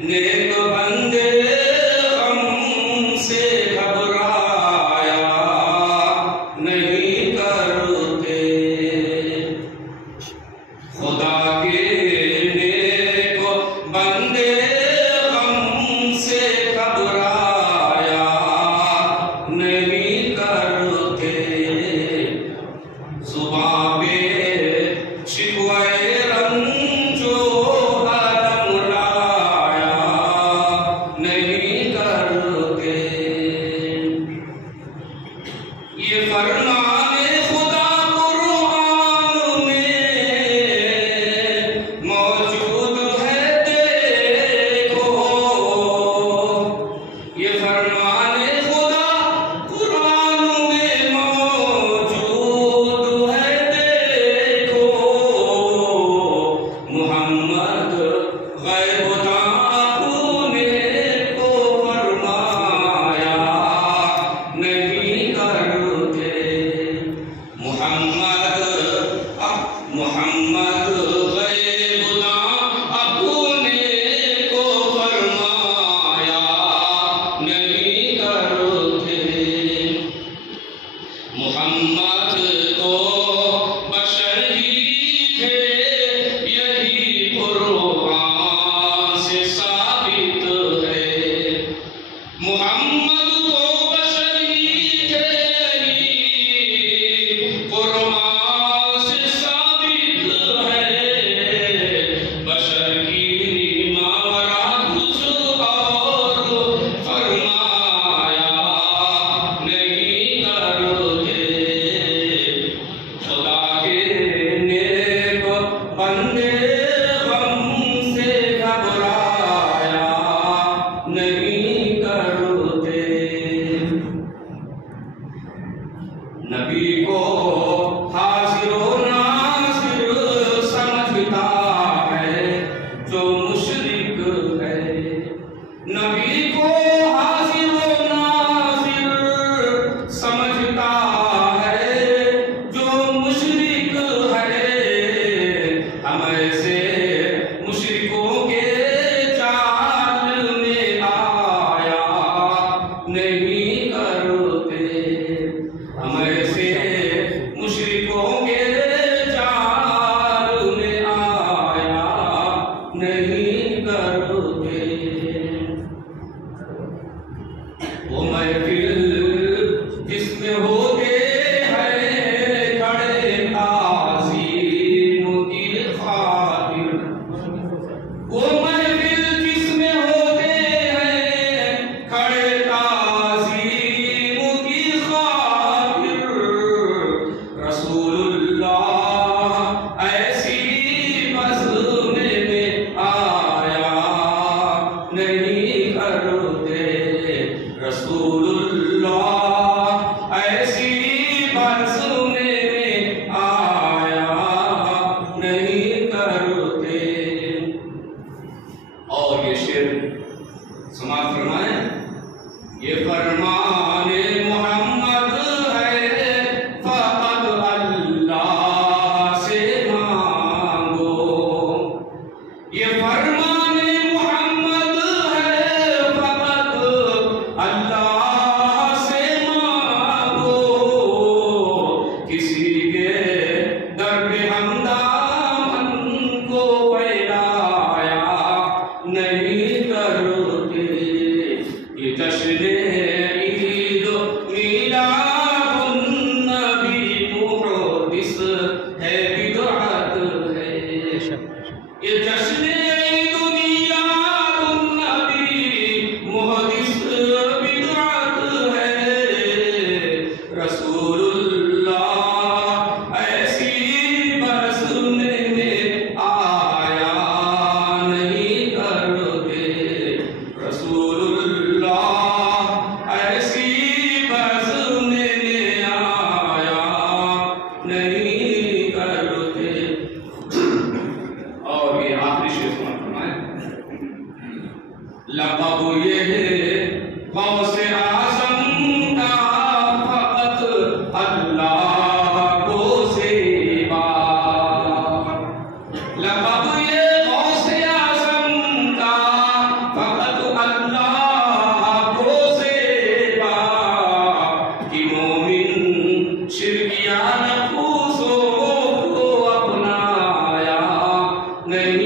नेक बंदे गम से घबराया नहीं करते। खुदा के नेक बंदे गम से घबराया नहीं करते। जुबां पे शिकवे रंजो अलम लाया नहीं करते। ये फरमाने खुदा कुरान में मौजूद है देखो। ये फरमाने खुदा कुरान में मौजूद है देखो। मोहम्मद गैब दाऊने को फरमाया नहीं करते। मोहम्मद गैब दाऊने को फरमाया नहीं करते। मोहम्मद तो बशर ही थे यही कुरान से साबित है। मोहम्मद तो बशर ही थे यही कुरान से साबित है। बशर की मावरा कुछ और फरमाया नहीं करते। खुदा के नेक बंदे गम से घबराया नहीं करते। नबी को हाजिरो नासिर समझता है जो मुशरिक है। नबी को हाजिरो नासिर समझता है जो मुशरिक है। हम ऐसे मुशरिकों के जाल में आया नहीं करते। हम ऐसे मुशरिकों के जाल में आया नहीं करते। वो महफिल जिसमें होते हैं खड़े ताज़ीम की खातिर। वो महफिल जिसमें होते हैं खड़े ताज़ीम की खातिर। रसूलुल्लाह ऐसी मज़मे में आया नहीं करते। रसूलुल्लाह ऐसी मज़मे में आया नहीं करते। और ये शेर समाप्त फरमाए। ये फरमाने मोहम्मद है फ़क़त अल्लाह से मांगो। ये फरमाने मोहम्मद है फ़क़त अल्लाह से मांगो। किसी के दर पे हमदामन को फैलाया नहीं करते। ये जश्न ईद मीलादुन्नबी मुहद्दिस है बिदअत है। ये जश्न ईद मीलादुन्नबी मुहद्दिस बिदअत है। रसूलुल्लाह ऐसी मज़मे में आया नहीं करते। रसूलुल्लाह ऐसी मज़मे में आया नहीं करते। और ये आखिरी शेर फरमाए। लक़ब ये गौसे आज़म का फ़क़त अल्लाह को सेवा। लक़ब ये गौसे आज़म का नहीं